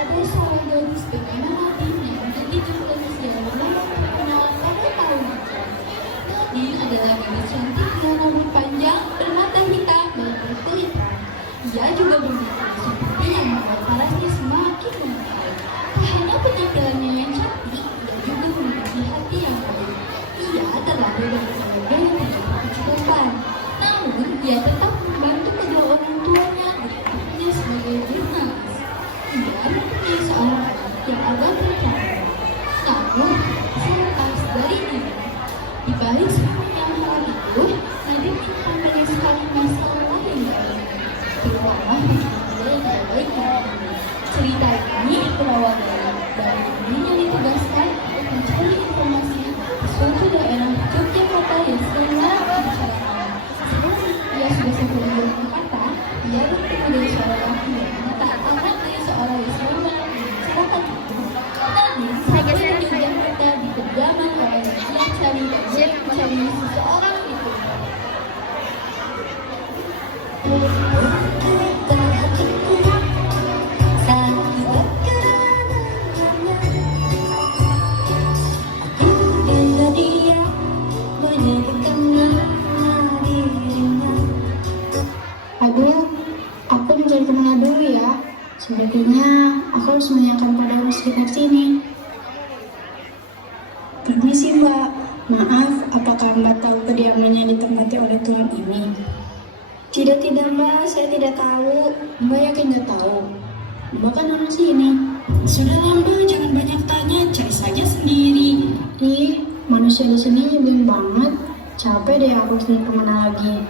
Ada seorang gadis bernama Nadine yang dijuluki siaran dalam perkenalan pada tahun itu. Nadine adalah gadis cantik dengan rambut panjang, bermata hitam, dan berkulit terang. Ia juga memiliki seperti yang membuat parasnya semakin menarik. Tak hanya penampilannya yang cantik, ia juga memiliki hati yang baik. Ia terlahir dari keluarga yang tidak berkecukupan. Namun, ia tetap membantu kedua orang tuanya dengan bekerja sebagai jurnalis. Ia mempunyai seorang anak yang agak terpandang. Namun, selepas dari ini, di balik semuanya hal itu, Nadine menyimpan banyak sekali masalah yang lain, terutama masalah yang baik. Cerita ini berawal dari Nadine yang ditugaskan untuk mencari informasi di suatu daerah Yogyakarta yang sangat dibicarakan. Setelah ia sudah sampai di Yogyakarta, ia bertemu dengan seorang laki yang tak amat dari seorang wisata masyarakat itu. Nadine sampai di Yogyakarta di kediaman orang yang mencari seseorang itu. Aduh, aku mencari kemana dulu ya? Sepertinya aku harus menanyakan pada sekitar sini. Permisi Mbak, maaf, apakah Mbak tahu kediamannya yang ditempati oleh tuan ini? Tidak Mbak, saya tidak tahu. Mbak yakin nggak tahu? Mbak kan orang sini. Sudahlah Mbak, jangan banyak tanya, cari saja sendiri. Ih, manusia di sini nyebelin banget. Capek deh aku sini kemana lagi.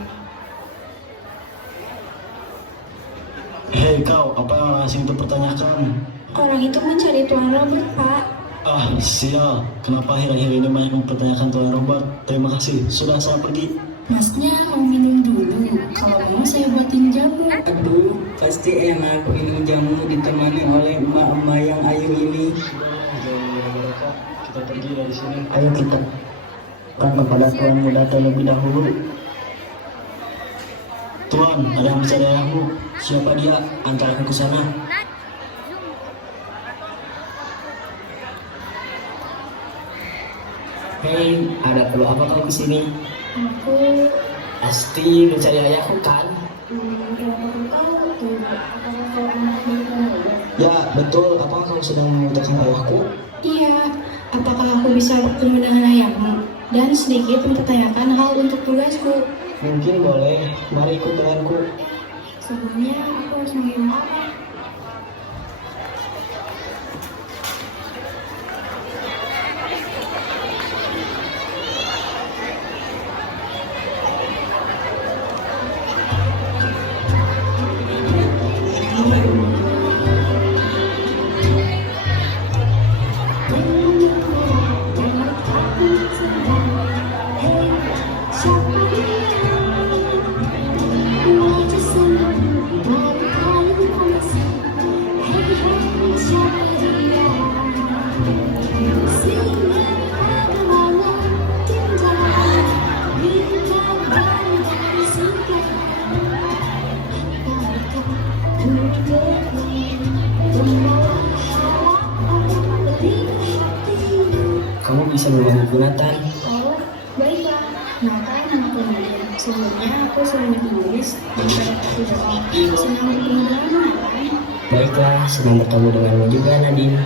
Hei kau, apa yang langsung itu pertanyakan? Orang itu mencari tuan Robert, Pak. Ah, sial. Kenapa akhir-akhir ini banyak mempertanyakan Tuan Robert? Terima kasih, sudah saya pergi. Masnya mau minum dulu, kalau mau saya buatin jamu. Aduh, pasti enak minum jamu ditemani oleh emak-emak yang ayu ini. Kita pergi dari sini. Ayo kita kepada tuan muda terlebih dahulu. Tuan, ada yang bisa ayahmu. Siapa dia? Antar aku ke sana. Hei, ada perlu apa kau ke sini? Aku Pasti mencari ayahku kan? belum tahu tuh. Apakah kau anak dari tuan Robert? Ya, betul. Apa kau sedang membutuhkan ayahku? Iya, apakah aku bisa bertemu dengan ayahmu? Dan sedikit mempertanyakan hal untuk tugasku. Mungkin boleh. Mari ikut denganku. Sebelumnya aku harus mengirim apa? Kamu bisa membantu Nathan. Oh, baiklah. Nathan anakku Nadine. Sebelumnya aku sering menulis dan berarti doa. Senang bertemu denganmu, Nathan. Baiklah, senang bertemu denganmu juga Nadine.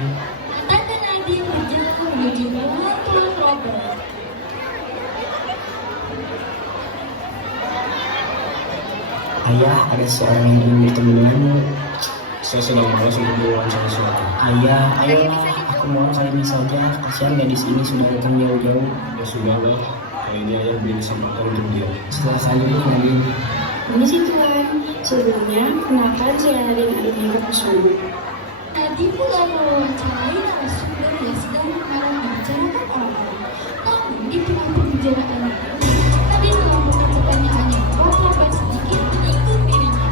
Tante Nadine berjalan menuju rumah Tuan Robert. Ayah, ada seorang yang ingin bertemu denganmu. Saya sedang malas untuk diwawancara sesuatu. Ayah, ayolah, aku mohon kali ini saja. Kasihan gadis ini sudah datang jauh-jauh. Ya sudah lah. Kali ini ayah beri kesempatan untuk dia. Setelah kali ini Nadine. Permisi Tuan. Sebelumnya, kenalkan saya Nadine adiknya Kak Kusuma. Nadine pula mewawancarai narasumber yang sedang mengarang membicarakan orang. Namun di tengah pembicaraan itu, Nadine mengampuni pertanyaan yang terlambat sedikit menyinggung dirinya.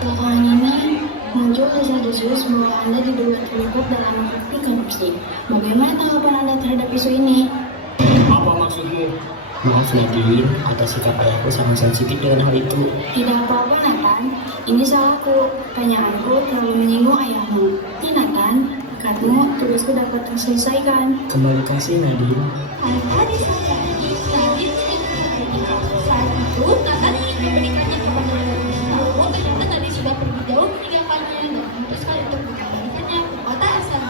Belakangan ini, muncul desas-desus bahwa Anda diduga terlibat dalam aksi korupsi. Bagaimana tanggapan Anda terhadap isu ini? Apa maksudmu? Maaf Nadine, atas sikap ayahku sangat sensitif dengan hal itu. Tidak apa-apa, Nathan. Ini salahku. Pertanyaanku terlalu menyinggung ayahmu. Ini, Nathan, berkatmu tugasku dapat terselesaikan. Kembali kasih Nadine. Hari sadari saat dia tidak mengenali. Saat itu, Nathan ingin memberikannya kepada Nadine. Namun ternyata Nadine sudah pergi jauh meninggalkannya dan memutuskan untuk mengembalikannya ke kota asalnya.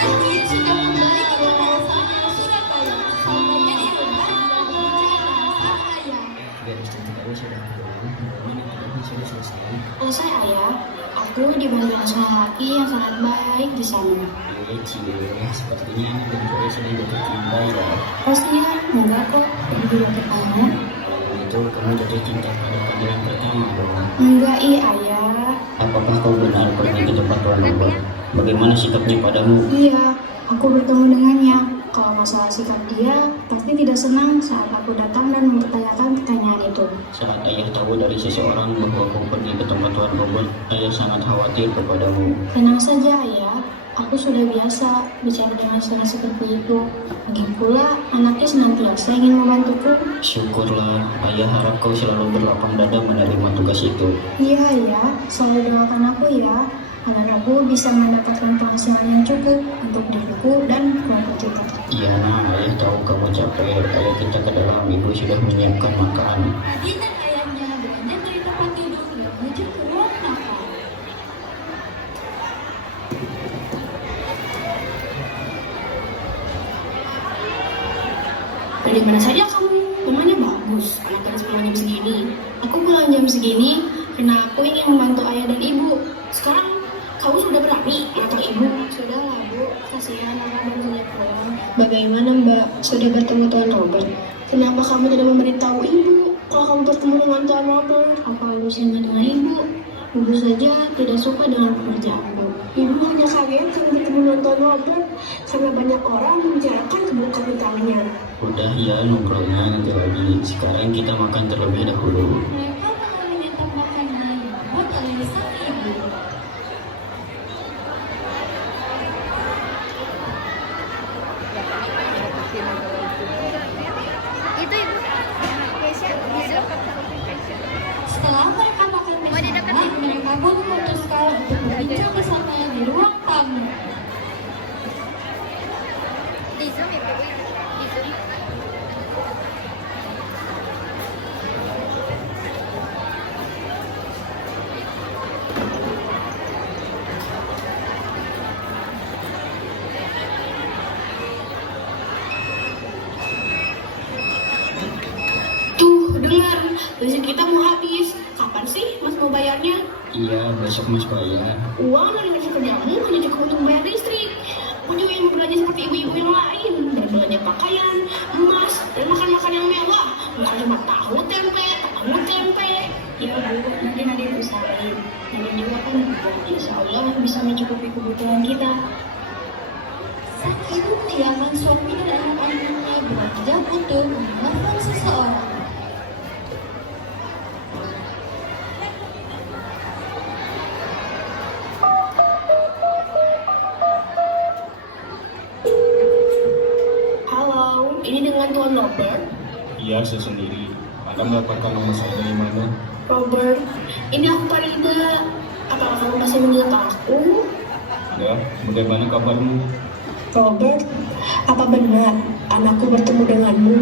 Nadine sudah kembali ke kota asalnya Surabaya. Semuanya sudah sang ayah. Garis cantik sudah pulang, hubungan sudah selesai. Selesai, Ayah. Aku dibantu seorang laki yang sangat baik di sana. Cie, sepertinya anak dan Korea sudah jatuh cinta ya. Pastinya, enggak kok. Ini juga ketemu. Kalau itu kamu jatuh cinta pada panggilan pertama dong. Enggak, Ayah. Apakah kau benar pergi ke tempat Tuan Robert? Bagaimana sikapnya padamu? Iya, aku bertemu dengannya. Kalau masalah sikap dia, pasti tidak senang saat aku datang dan mempertanyakan pertanyaan itu. Saat ayah tahu dari seseorang bahwa kau pergi ke tempat Tuan Robert, ayah sangat khawatir kepadamu. Tenang saja, Ayah. Aku sudah biasa bicara dengan cara seperti itu. Lagi pula, anaknya senantiasa ingin membantuku. Syukurlah, ayah harap kau selalu berlapang dada menerima tugas itu. Iya, Ayah. Selalu doakan aku ya. Agar aku bisa mendapatkan penghasilan yang cukup untuk diriku dan keluarga kita. Iya nah, ayah tahu kamu capek. Ayo kita ke dalam, ibu sudah menyiapkan makan. Nadine dan ayahnya beranjak dari tempat duduk dan menuju ke ruang makan. Dari mana saja kamu? Rumahnya bagus, anak gadis pulang jam segini. Aku pulang jam segini karena aku ingin membantu ayah dan ibu. Sekarang kamu sudah berani menantang ibu. Sudahlah, Bu. Kasihan Mama baru saja pulang. Bagaimana, Mbak? Sudah bertemu Tuan Robert? Kenapa kamu tidak memberitahu Ibu kalau kamu bertemu dengan Tuan Robert? Apa urusannya dengan Ibu? Ibu saja tidak suka dengan pekerjaanku. Ibu hanya kaget karena bertemu dengan Tuan Robert karena banyak orang membicarakan keburukan tentangnya. Udah ya, ngobrolnya nanti lagi. Sekarang kita makan terlebih dahulu. Mereka menyantap makanan yang dibuat oleh sang ibu. Setelah mereka makan bersama, mereka pun memutuskan untuk berbincang bersama di ruang tamu. Tuh, dengar, listrik kita mau habis. Kapan sih Mas mau bayarnya? Iya, besok mas bayar. Uang dari hasil kerjamu hanya cukup untuk bayar listrik. Aku juga ingin berbelanja seperti ibu-ibu yang lain. Berbelanja pakaian, emas, dan makan-makan yang mewah. Bukan cuma tahu tempe. Ya, Bu. Nanti Nadine usahain. Nadine juga kan insya Allah bisa mencukupi kebutuhan kita. Sang ibu meninggalkan suami dan anak-anaknya beranjak untuk menelpon seseorang. Halo, ini dengan Tuan Robert. Iya, Iya, saya sendiri. Anda mendapatkan nomor saya dari mana? Robert, ini aku Farida. Apakah kamu masih mengingat aku? Ya, bagaimana kabarmu? Robert, apa benar anakku bertemu denganmu?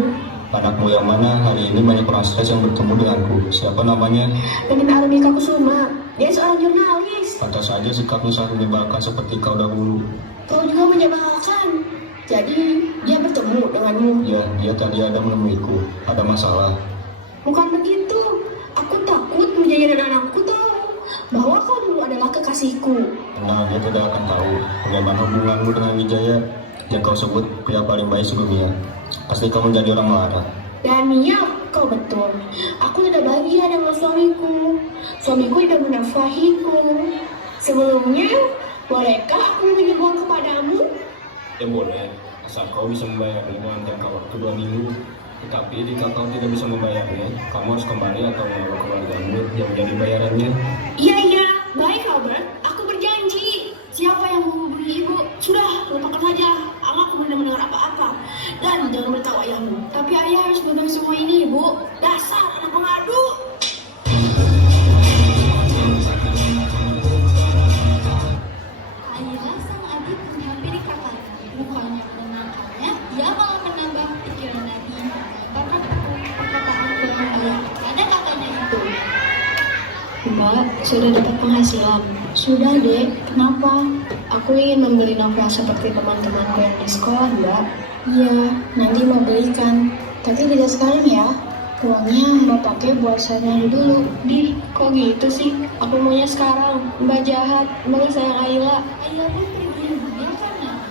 Anakmu yang mana? Hari ini banyak orang stres yang bertemu denganku. Siapa namanya? Dengan Armika Kusuma. Dia seorang jurnalis. Pantas saja sikapnya sangat menyebalkan seperti kau dahulu. Kau juga menyebalkan. Jadi dia bertemu denganmu. Ya, dia tadi ada menemuiku. Ada masalah. Bukan begitu. Aku takut menjadikan anakku tahu bahwa kau dulu adalah kekasihku. Nah, dia tidak akan tahu bagaimana hubunganmu dengan Wijaya yang kau sebut pria paling baik sedunia. Pasti kau menjadi orang marah. Dan Mia, kau betul. Aku tidak bahagia dengan suamiku. Suamiku tidak menafkahiku. Sebelumnya, bolehkah aku meminjam uang kepadamu? Ya boleh, asal kau bisa membayarnya dalam jangka waktu 2 minggu. Tetapi jika kau tidak bisa membayarnya, kamu harus kembali atau membawa keluargamu yang menjadi bayarannya. Iya, baik Robert. Aku berjanji. Siapa yang menghubungi ibu? Sudah, lupakan saja. Aku tidak mendengar apa-apa. Dan jangan beritahu ayahmu. Tapi ayah harus memegang semua ini, ibu. Dasar anak pengadu. Akhirnya sang adik menghampiri kakaknya. Bukannya menenangkannya, dia malah menambah pikiran Nadine karena perkataan kurang ayah pada kakaknya itu. Mbak, sudah dapat penghasilan. Sudah, Dek. Kenapa? Aku ingin membeli novel seperti teman-temanku yang di sekolah, Mbak. Iya, nanti mau belikan. Tapi tidak sekarang ya. Uangnya Mbak pakai buat saya dulu. Di, kok gitu sih? Aku maunya sekarang. Mbak jahat, Mbak sayang Ayla. Ayah pun pergi meninggalkan Nadine.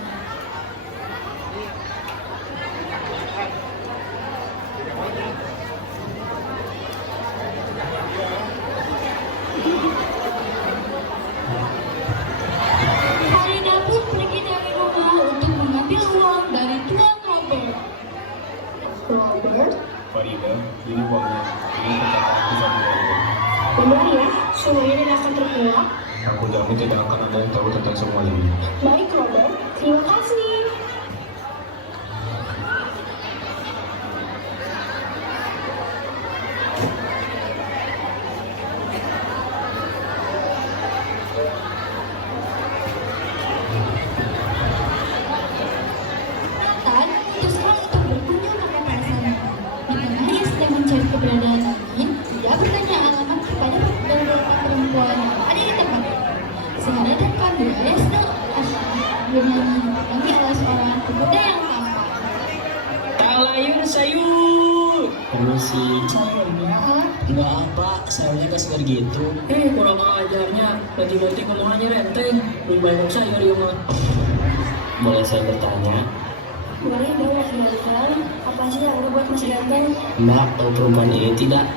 Farida pun pergi dari rumah untuk mengambil uang dari Tuan Robert. Robert, Farida, ini uangnya. Ini perkataanku satu hari. benar ya? Semuanya tidak akan terkuak. Aku jamin tidak akan ada yang tahu tentang semua ini. Baik, Robert. Terima kasih. Nathan memutuskan untuk berkunjung ke PPSN. Di mana ia sedang mencari keberadaan Nadine, dia bertanya alamat kepada beberapa perempuan yang ada di tempat itu. Sarah dan Pandora sedang asyik bernyanyi ditemani oleh seorang pemuda yang tampan. Kalayur sayur. Permisi. Sayurnya? Enggak apa, sayurnya gak segar gitu. Kurang ajarnya. Nanti ngomongannya renteng. Lebih banyak sayur ya, mah. Boleh saya bertanya? Boleh dong, Mas Ganteng. Apa sih yang udah buat Mas Ganteng? Mbak tahu perempuan ini tidak?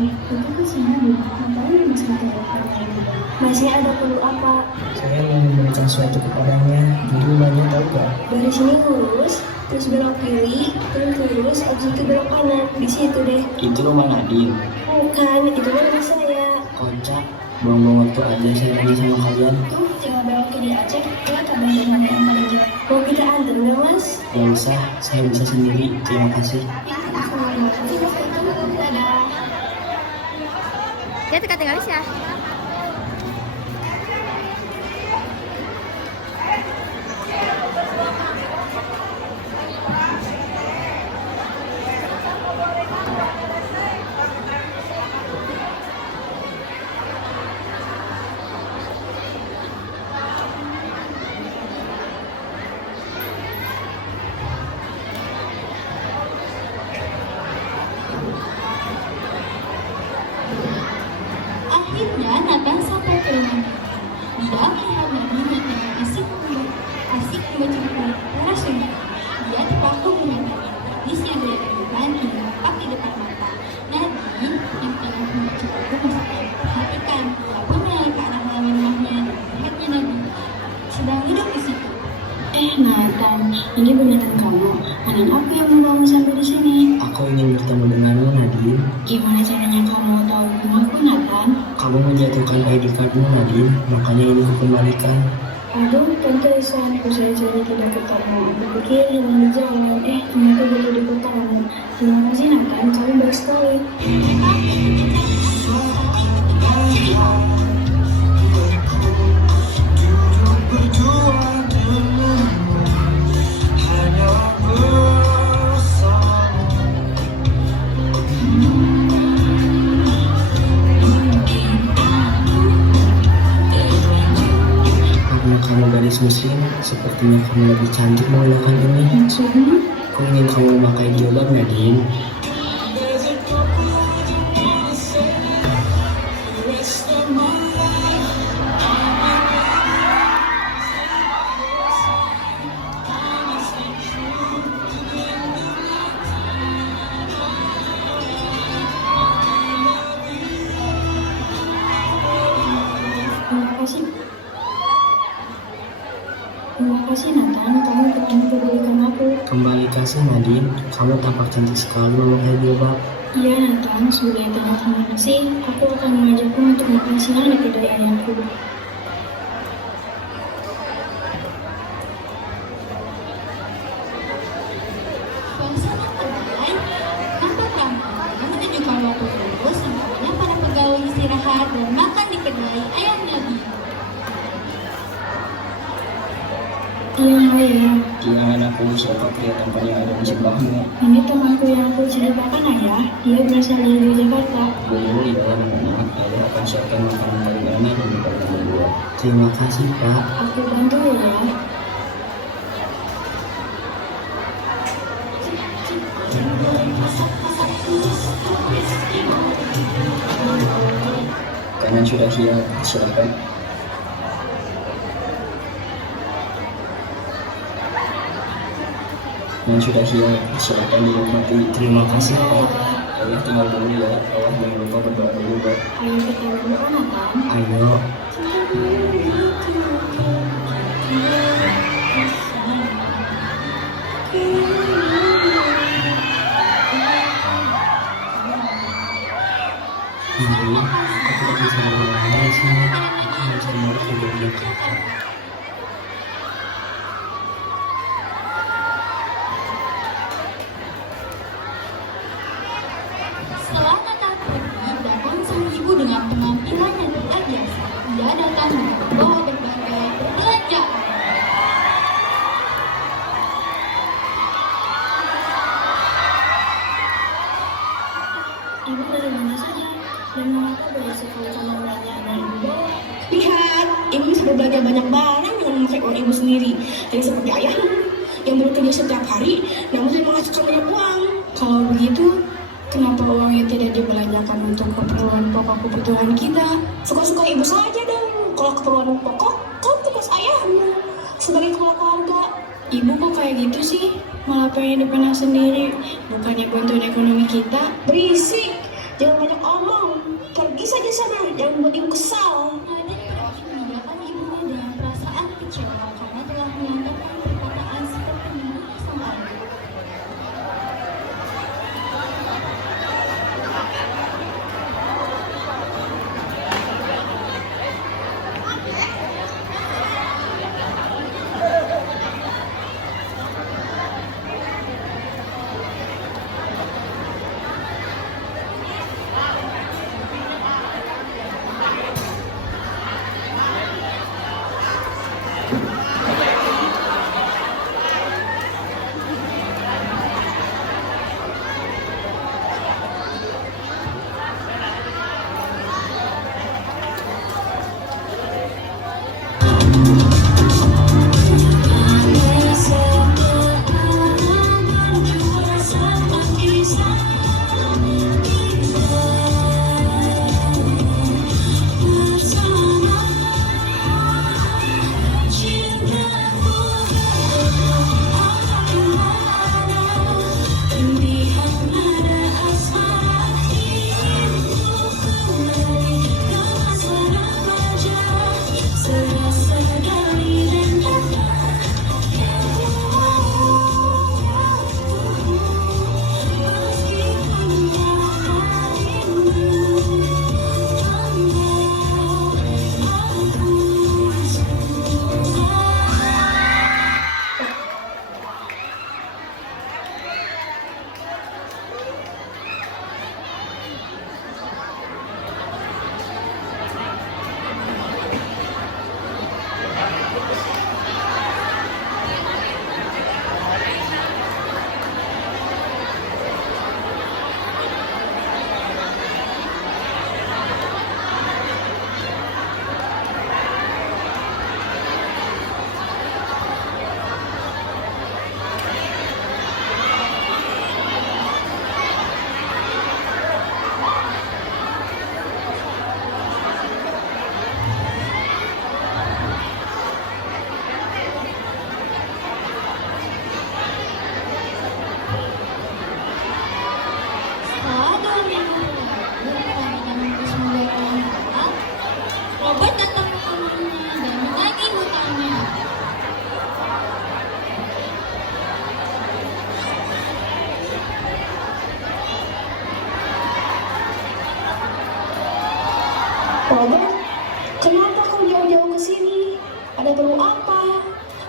Itu kesini belum. Ngapain Mas Ganteng bertanya itu? Masih ada perlu apa? Saya mau memberikan sesuatu kepadanya. Jadi mbaknya tahu gak? Dari sini lurus, terus belok kiri, terus lurus, habis itu belok kanan. Di situ deh. Itu rumah Nadine. Bukan, itu kan rumah saya. Kocak, buang-buang waktu aja saya nanya sama kalian. Tuh, tinggal belok kiri aja. Lihat ada yang paling jauh. Mau kita antar nggak, Mas? Gak usah, saya bisa sendiri. Terima kasih. Dadah. Dia tinggal ya. Akhirnya Nathan sampai ke rumah. Dia melihat Nadine yang tengah asik membaca buku teras rumah. Dia terpaku dengan Nadine. Gadis yang berdandan nampak di depan mata. Nadine yang tengah membaca buku masih perhatikan. Dia pun melihat ke arah lawan rumahnya. Lihatnya Nadine sedang duduk di situ. Nathan, ini beneran kamu. Anak apa yang membawamu sampai di sini? Aku ingin bertemu denganmu, Nadine. Gimana caranya kamu tahu rumahku, Nathan? Kamu menjatuhkan ID cardmu, Nadine. Makanya ini kukembalikan. Aduh, tentu keresahanku saya jadi tidak ketemu. Aku pikir hilang di jalan, ternyata baru di kotaan. Terima kasih Nathan, kamu baik sekali. Karena kamu gadis muslim, sepertinya kamu lebih cantik menggunakan ini. Maksudnya? Aku ingin kamu memakai jilbab, Nadine. Terima kasih Nathan, kamu berani pedulikan aku. Kembali kasih, Nadine. Kamu tampak cantik sekali memakai jilbab. Iya Nathan, sebagai tanda terima kasih, aku akan mengajakmu untuk makan siang di kedai ayahku. Suasana kedai nampak ramai menunjukkan waktu tunggu semuanya para pegawai istirahat dan makan di kedai ayamnya dia. Iya ayah, Dia anakku, siapa pria tampan yang ada di sebelahmu? ini temanku yang aku ceritakan ayah, dia berasal dari Jakarta. Dulu di dalam rumah, lalu akan siapkan makanan paling enak untuk kalian berdua. Terima kasih, Pak. Aku bantu ya. Kalian sudah siap, silakan. Kalian sudah siap, silakan dinikmati. Terima kasih, Pak. Allah tinggal dulu ya. Allah jangan lupa berdoa dulu, Pak. Ayo kita berdoa Nathan. Ayo. Mari, aku tidak bisa berlama di sini. Aku harus kembali ke Yogyakarta. Setelah Nathan pergi, datang sang ibu dengan penampilan yang tidak biasa. Dia datang membawa berbagai belanjaan. Ibu dari mana saja? Dan mengapa banyak sekali sama belanjaan yang ibu bawa? Lihat, ibu bisa berbelanja banyak barang dengan memakai uang ibu sendiri. Tidak seperti ayahmu yang baru kerja setiap hari namun tidak menghasilkan banyak uang. Kalau begitu, kenapa uangnya tidak dibelanjakan untuk keperluan pokok kebutuhan kita? Suka-suka ibu saja dong. Kalau keperluan pokok, kau tugas ayahmu sebagai kepala keluarga. Ibu kok kayak gitu sih? Malah pengen dipandang sendiri. Bukannya bantuan ekonomi kita? Berisik, jangan banyak omong. Pergi saja sana, jangan membuat ibu kesal. Nadine pergi meninggalkan ibunya dengan perasaan kecewa karena telah menganggapkan perkataan seperti membunuh sang ayah. Robert, kenapa kau jauh-jauh ke sini? Ada perlu apa?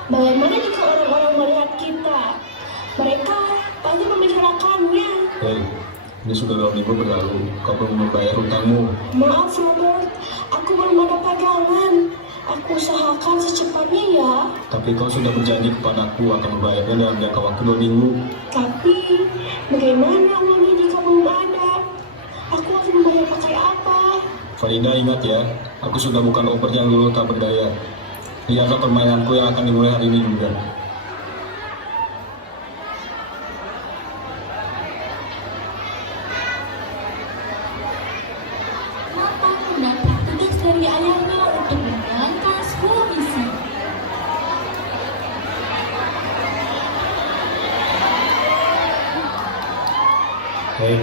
Bagaimana jika orang-orang melihat kita? Mereka pasti membicarakannya. Hei, ini sudah 2 minggu berlalu. Kau belum membayar hutangmu. Maaf Robert, aku belum ada pegangan. Aku usahakan secepatnya ya. Tapi kau sudah berjanji kepadaku akan membayarnya dalam jangka waktu 2 minggu. Tapi bagaimana uangnya jika belum ada? Aku harus membayar pakai apa? Farida, ingat ya, aku sudah bukan Robert yang dulu tak berdaya. Lihatlah permainanku yang akan dimulai hari ini juga. Nathan mendapat tugas dari ayahnya untuk menjalankan sebuah misi. Hei,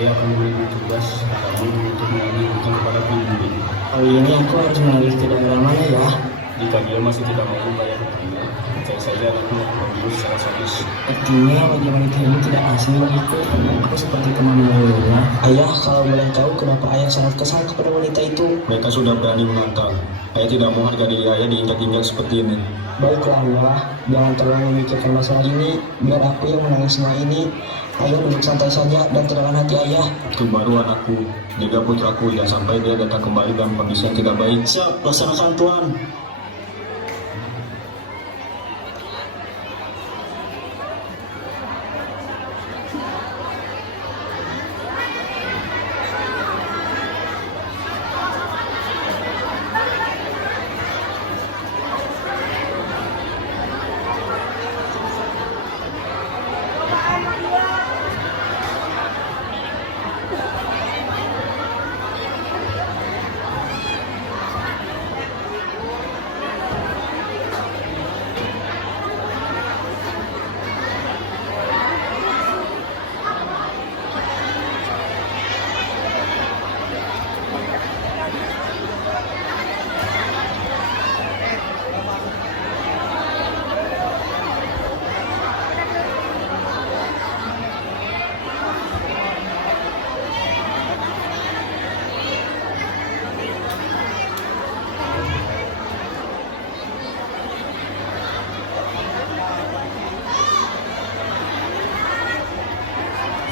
ayah akan memberi tugas kamu untuk menagih hutang kepada pembeli. Kali ini aku harus menagih ke daerah mana ya? Jika dia masih tidak mau membayar hutangnya, percaya saja anakmu akan membunuh secara sadis. Artinya bagi wanita ini tidak asing bagiku. Aku seperti teman dulunya. Ayah, kalau boleh tahu kenapa ayah sangat kesal kepada wanita itu? Mereka sudah berani menantang. Ayah tidak mau harga diri ayah diinjak-injak seperti ini. Baiklah ayah, jangan terlalu memikirkan masalah ini. Biar aku yang menangis semua ini. Ayah duduk santai saja dan tenangkan hati ayah. Itu baru anakku, jaga putraku dan sampai dia datang kembali dalam kondisi yang tidak baik. Siap, laksanakan Tuan.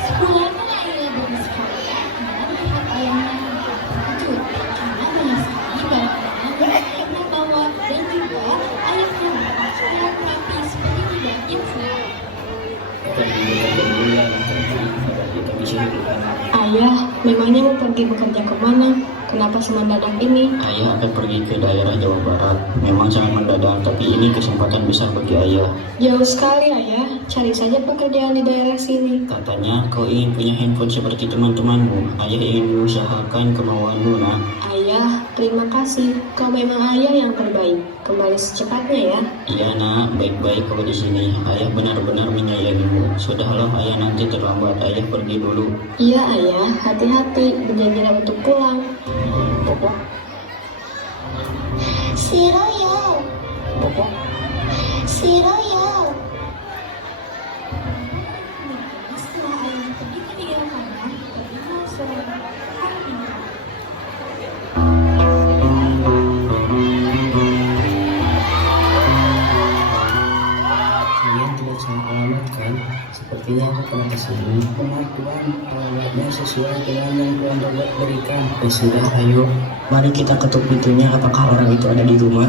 Sepulangnya Ayla dari sekolah, dia melihat ayahnya yang terkejut karena banyak sekali barang-barang yang ia bawa dan juga ayahnya berpakaian rapi seperti tidak biasa. Akan diberikan bulan agar kita bisa hidup. Ayah, memangnya mau pergi bekerja kemana? Kenapa semendadak ini? Ayah akan pergi ke daerah Jawa Barat. Memang sangat mendadak, tapi ini kesempatan besar bagi ayah. Jauh sekali ayah, cari saja pekerjaan di daerah sini. Katanya kau ingin punya handphone seperti teman-temanmu. Ayah ingin mengusahakan kemauanmu, nak. Ayah, terima kasih. Kau memang ayah yang terbaik. Kembali secepatnya ya. Iya nak, baik-baik kau di sini. Ayah benar-benar menyayangimu. Sudahlah ayah, nanti terlambat. Ayah pergi dulu. Iya ayah, hati-hati. Berjanjilah untuk pulang. Si Royal, si Royal. Setelah ayahnya pergi meninggalkannya, terdengar suara Farida. Kalian tidak salah alamat kan? Sepertinya aku pernah kesini. Benar Tuan, alamatnya sesuai dengan yang Tuan Robert berikan. Ya sudah, ayo. Mari kita ketuk pintunya. Apakah orang itu ada di rumah?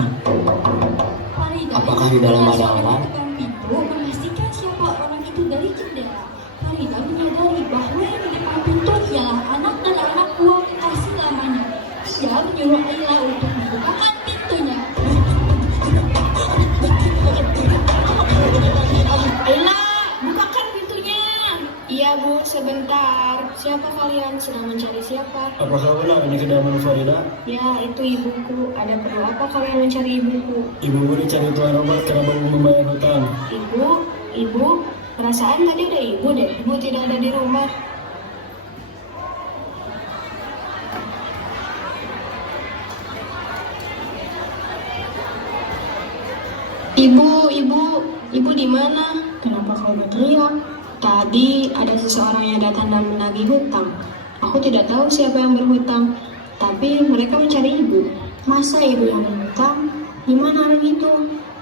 Farida Apakah di dalam ada orang? membuka pintu memastikan siapa orang itu dari jendela. Farida menyadari bahwa yang di depan pintu ialah anak dan anak buah kekasih lamanya. Ia menyuruh Ayla untuk membukakan pintunya. Ayla, bukakan pintunya. Iya bu, sebentar. Siapa kalian? Sedang mencari siapa? Apakah benar ini kedaman Farida? Ya, itu ibuku. Ada perlu apa kalian mencari ibuku? Ibu dicari Tuan Robert karena belum membayar hutang. Ibu, perasaan tadi ada ibu deh. Ibu tidak ada di rumah. Ibu di mana? Kenapa kau berteriak? Tadi ada seseorang yang datang dan menagih hutang. Aku tidak tahu siapa yang berhutang. Tapi mereka mencari ibu. Masa ibu yang meminta? Gimana hal itu?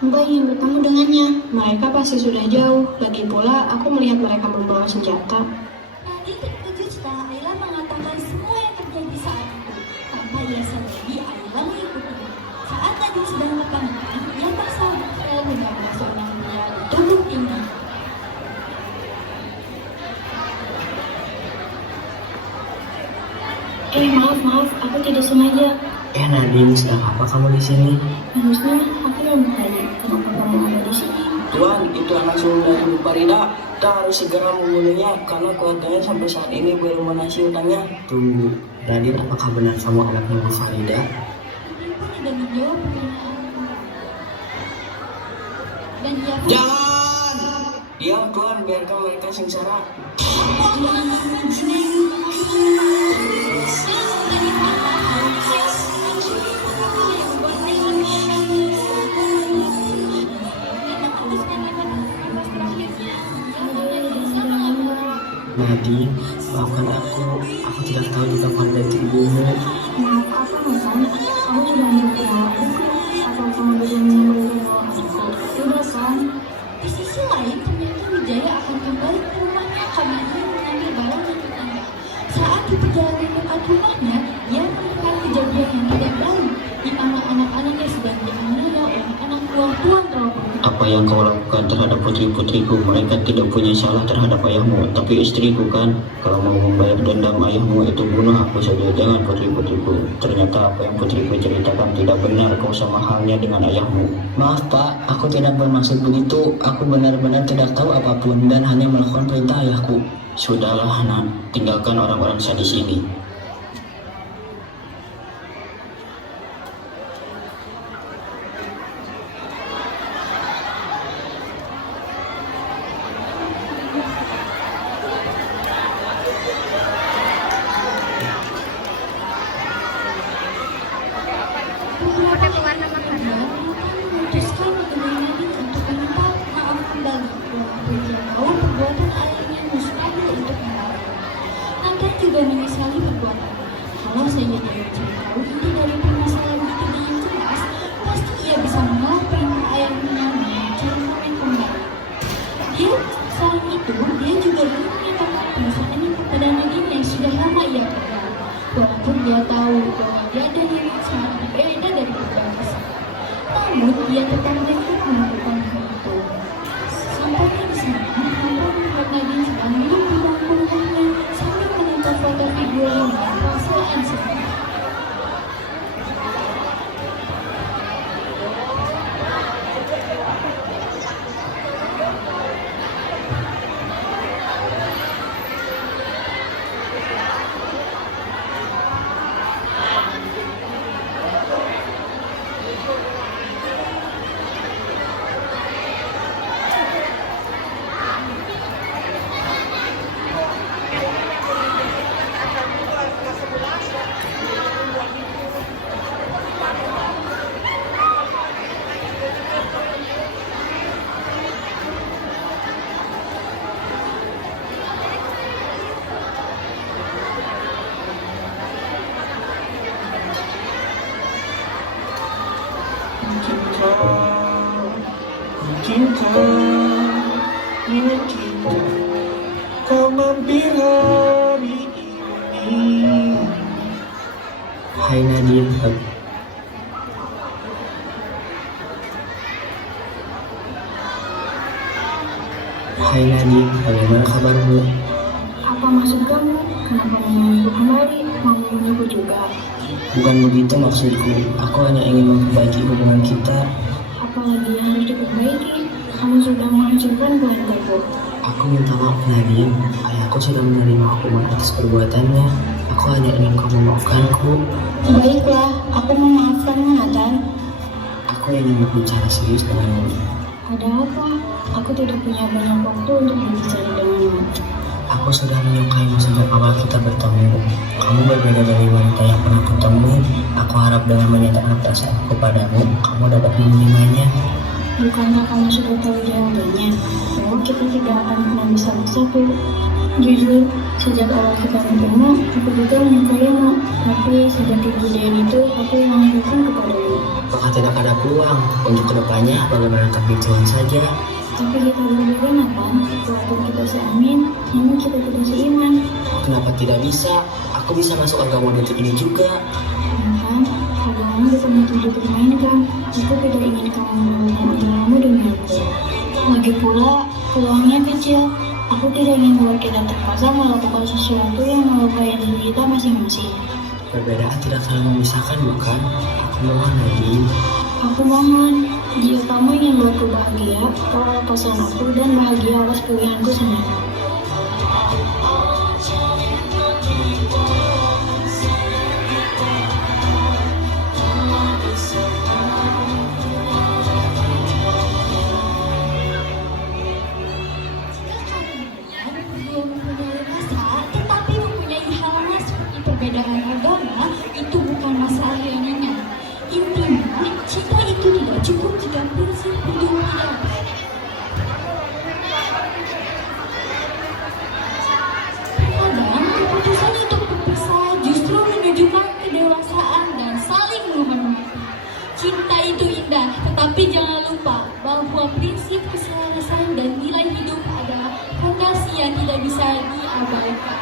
Mbak ingin bertemu dengannya. Mereka pasti sudah jauh. Lagi pula, aku melihat mereka membawa senjata. Nadine terkejut setelah Ayla mengatakan semua yang terjadi saat itu. Tanpa ia sadari, Ayla mengikutinya. Saat Nadine sedang bertandang, ia tersadar membawa seorang pria di tubuh ini. Maaf, aku tidak sengaja. Nadine, sedang apa kamu di sini? Harusnya aku yang bertanya, kenapa kamu ada di sini? Tuan, itu anak sulung dari Ibu Farida. Kita harus segera membunuhnya karena keluarganya sampai saat ini belum melunasi utangnya. Tunggu, Nadine, apakah benar kamu anaknya Ibu Farida? Ibu tidak menjawab pertanyaanku. Dan ia Jangan! Diam, Tuan, biarkan mereka sengsara. Nadine, maafkan aku. Aku tidak tahu jika Farida itu ibumu. Maaf apa, Nathan? Kamu sudah mengenal aku? Atau kamu belum mengenal aku? Sudah kan? Di sisi lain, ternyata Wijaya akan kembali ke rumahnya karena dia mengambil barang dari tetangga. Saat di perjalanan dekat rumahnya, dia menemukan kejadian yang tidak baik, di mana anak-anaknya sedang dianiaya oleh anak buah Tuan Robert. Apa yang kau lakukan terhadap putri-putriku? Mereka tidak punya salah terhadap ayahmu, tapi istriku kan. Kalau mau membayar dendam ayahmu itu bunuh aku saja, jangan putri-putriku. Ternyata apa yang putriku ceritakan tidak benar, kau sama halnya dengan ayahmu. Maaf, Pak. Aku tidak bermaksud begitu. Aku benar-benar tidak tahu apapun dan hanya melakukan perintah ayahku. Sudahlah, Nak, tinggalkan orang-orang sadis ini. Memutuskan menemui Nadine untuk meminta maaf kembali, walaupun dia tahu perbuatan ayahnya mustahil untuk memaafkan. Nathan juga menyesali perbuatannya. Kalau saja dia mencari tahu inti dari permasalahan itu dengan jelas, pasti ia bisa menolak perintah ayahnya mencari Norman kembali. Selain itu, dia juga belum menyatakan perasaannya kepada Nadine yang sudah lama ia kenal. Walaupun dia tahu bahwa dia dan Nadine sangat berbeda dari berbagai segi. Namun, dia tetap nekat melakukan hal itu. Sampainya di sana, Nathan melihat Nadine sedang duduk di bangku rumahnya sambil menonton foto video yang perasaan sedih. Mungkinkah kau mampir hari ini? Hai Nadine. Hai Nadine, bagaimana kabarmu? Apa maksud kamu? Kenapa menunggu kembali? Mau menunggu juga? Bukan begitu maksudku. Aku hanya ingin memperbaiki hubungan kita. Apalagi yang harus diperbaiki? Kamu sudah menghancurkan keluargaku. Aku minta maaf Nadine. Ayahku sudah menerima hukuman atas perbuatannya. Aku hanya ingin kau memaafkanku. Baiklah, aku memaafkanmu, Nathan. Aku ingin berbicara serius denganmu. Ada apa? Aku tidak punya banyak waktu untuk berbicara denganmu. Aku sudah menyukaimu sejak awal kita bertemu. Kamu berbeda dari wanita yang pernah kutemui. Aku harap dengan menyatakan perasaanku padamu, kamu dapat menerimanya. Bukankah kamu sudah tahu jawabannya? Bahwa kita tidak akan pernah bisa bersatu. Jujur, sejak awal kita bertemu, aku juga menyukaimu. Tapi sejak kejadian itu, aku yang yakin kepadamu. Maka tidak ada peluang untuk kedepannya bagaimana takdir Tuhan saja. Tapi kita berbeda kan? Walaupun kita seamin, namun kita tidak seiman. Kenapa tidak bisa? Aku bisa masuk agama detik ini juga. Kan, agamamu bukan untuk dipermainkan. Aku tidak ingin kamu melakukan agamamu demi aku. Lagi pula, peluangnya kecil. Aku tidak ingin buat kita terpaksa melakukan sesuatu yang melukai diri kita masing-masing. Perbedaan tidak selalu memisahkan, bukan? Aku mohon, Nadine. Aku mohon, jika kamu ingin buatku bahagia, kau lepaskan aku dan bahagia atas pilihanku sendiri. Belum mempunyai rasa, tetapi mempunyai hal seperti perbedaan agama, itu bukan masalah yang ringan. Intinya, cinta itu tidak cukup jika prinsip hidup tidak. Kadang, keputusan untuk berpisah justru menunjukkan kedewasaan dan saling menghormati. Cinta itu indah, tetapi jangan lupa bahwa prinsip keselarasan dan nilai hidup adalah fondasi yang tidak bisa diabaikan.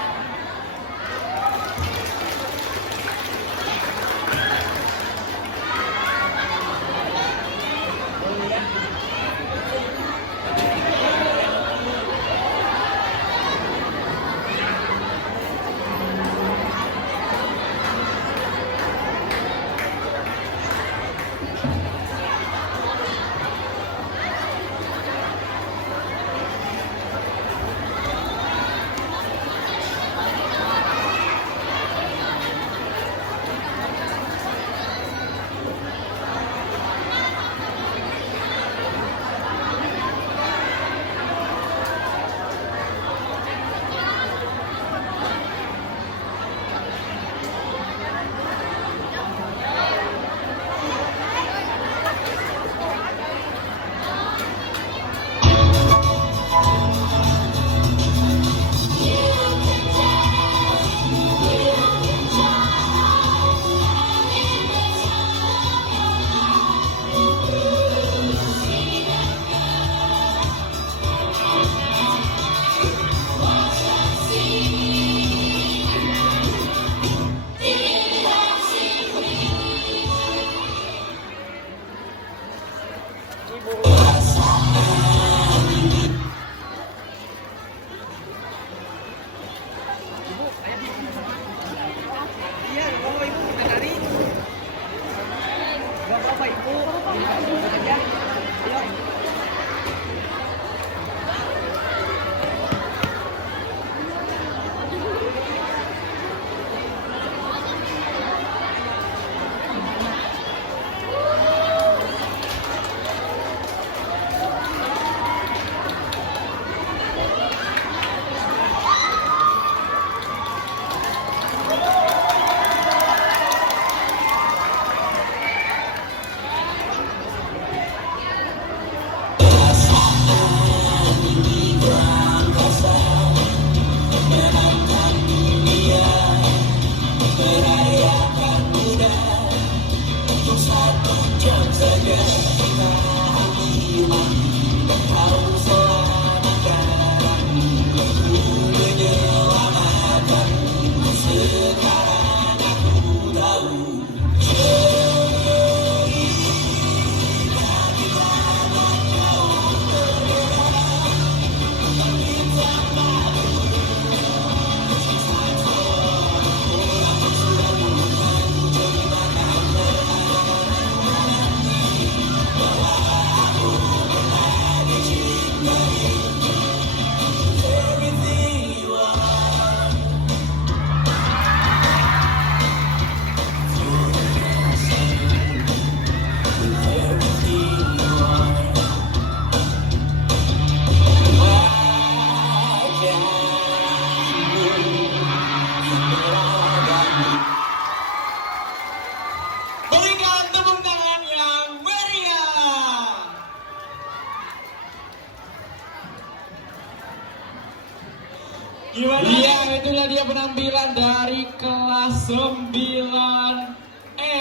Iya, itulah dia penampilan dari kelas 9E.